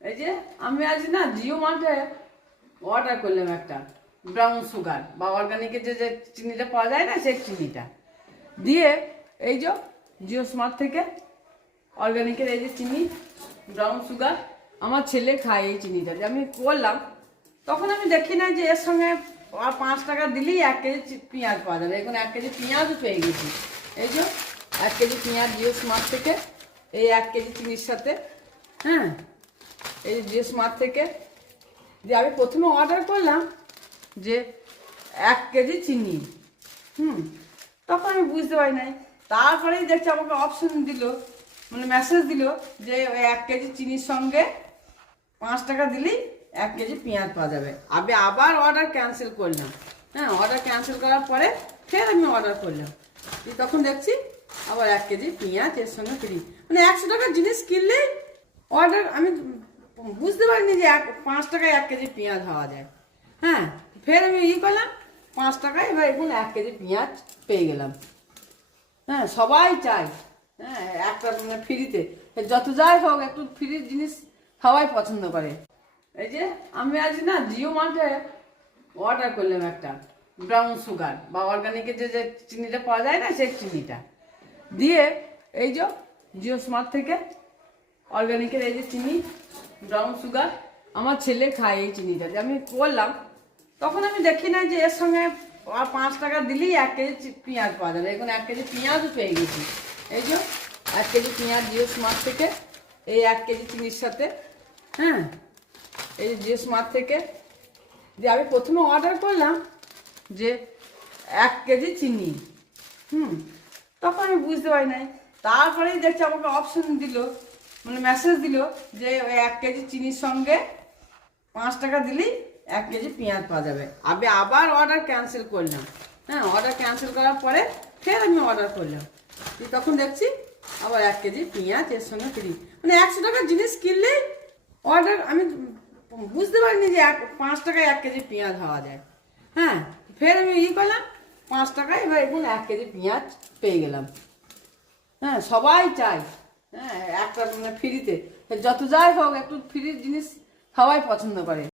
এই যে আমি আজ না জিও মার্টে অর্ডার করলাম একটা ব্রাউন সুগার বা অর্গানিকের যে যে চিনিটা পাওয়া যায় না সেই চিনিটা দিয়ে এই যে জিও স্মার্ট থেকে অর্গানিকের এই যে চিনি ব্রাউন সুগার আমার ছেলে খায় এই চিনিটা যে আমি করলাম তখন আমি দেখি না যে এর সঙ্গে আর 5 টাকা দিলেই 1 কেজি পেঁয়াজ পাওয়া যাবে। এখন 1 কেজি পেঁয়াজও পেয়ে গেছি। এই যে 1 কেজি পেঁয়াজ জিও স্মার্ট থেকে এই 1 কেজি চিনির সাথে, হ্যাঁ, এই জিও স্মার্ট থেকে যে আমি প্রথমে অর্ডার করলাম যে 1 কেজি চিনি, তখন আমি বুঝতে পারি নাই। তারপরেই দেখছি আমাকে অপশন দিল, মানে মেসেজ দিল যে ওই 1 কেজি চিনির সঙ্গে 5 টাকা দিলেই 1 কেজি পেঁয়াজ পাওয়া যাবে। আমি আবার অর্ডার ক্যান্সেল করলাম। হ্যাঁ, অর্ডার ক্যান্সেল করার পরে ফের আমি অর্ডার করলাম, তখন দেখছি আবার 1 কেজি পেঁয়াজ এর সঙ্গে ফ্রি। মানে 100 টাকার জিনিস কিনলেই অর্ডার, আমি বুঝতে পারিনি যে 5 টাকায় 1 কেজি পেঁয়াজ হওয়া যায়। হ্যাঁ, ফের আমি করলাম 5 টাকায়, এবার এখন 1 কেজি পেঁয়াজ পেয়ে গেলাম। হ্যাঁ, সবাই চায়, হ্যাঁ, একটা মানে ফ্রিতে, যত যাই হোক একটু ফ্রির জিনিস সবাই পছন্দ করে। এই যে আমি আজ না জিও মার্টে অর্ডার করলাম একটা ব্রাউন সুগার বা অর্গানিকের যে যে চিনিটা পাওয়া যায় না সেই চিনিটা দিয়ে এই যে জিও স্মার্ট থেকে অর্গানিকের এই যে চিনি ব্রাউন সুগার আমার ছেলে খায় এই চিনিটা যে আমি করলাম তখন আমি দেখি না যে এর সঙ্গে আর 5 টাকা দিলেই 1 কেজি পেঁয়াজ পাওয়া যাবে। এখন 1 কেজি পেঁয়াজও পেয়ে গেছি। এই যে 1 কেজি পেঁয়াজ জিও স্মার্ট থেকে এই 1 কেজি চিনির সাথে, হ্যাঁ, এই জিও স্মার্ট থেকে যে আমি প্রথমে অর্ডার করলাম যে 1 কেজি চিনি, তখন আমি বুঝতে পারি নাই। তারপরেই দেখছি আমাকে অপশন দিল, মানে মেসেজ দিল যে ওই 1 কেজি চিনির সঙ্গে 5 টাকা দিলেই 1 কেজি পেঁয়াজ পাওয়া যাবে। আমি আবার অর্ডার ক্যান্সেল করলাম। হ্যাঁ, অর্ডার ক্যান্সেল করার পরে ফের আমি অর্ডার করলাম, তখন দেখছি আবার 1 কেজি পেঁয়াজ এর সঙ্গে ফ্রি। মানে 100 টাকার জিনিস কিনলেই অর্ডার, আমি বুঝতে পারিনি যে 5 টাকায় 1 কেজি পেঁয়াজ হওয়া যায়। হ্যাঁ, ফের আমি করলাম 5 টাকায়, এবার এখন 1 কেজি পেঁয়াজ পেয়ে গেলাম। হ্যাঁ, সবাই চায়, হ্যাঁ, একটা মানে ফ্রিতে, যত যাই হোক একটু ফ্রির জিনিস সবাই পছন্দ করে।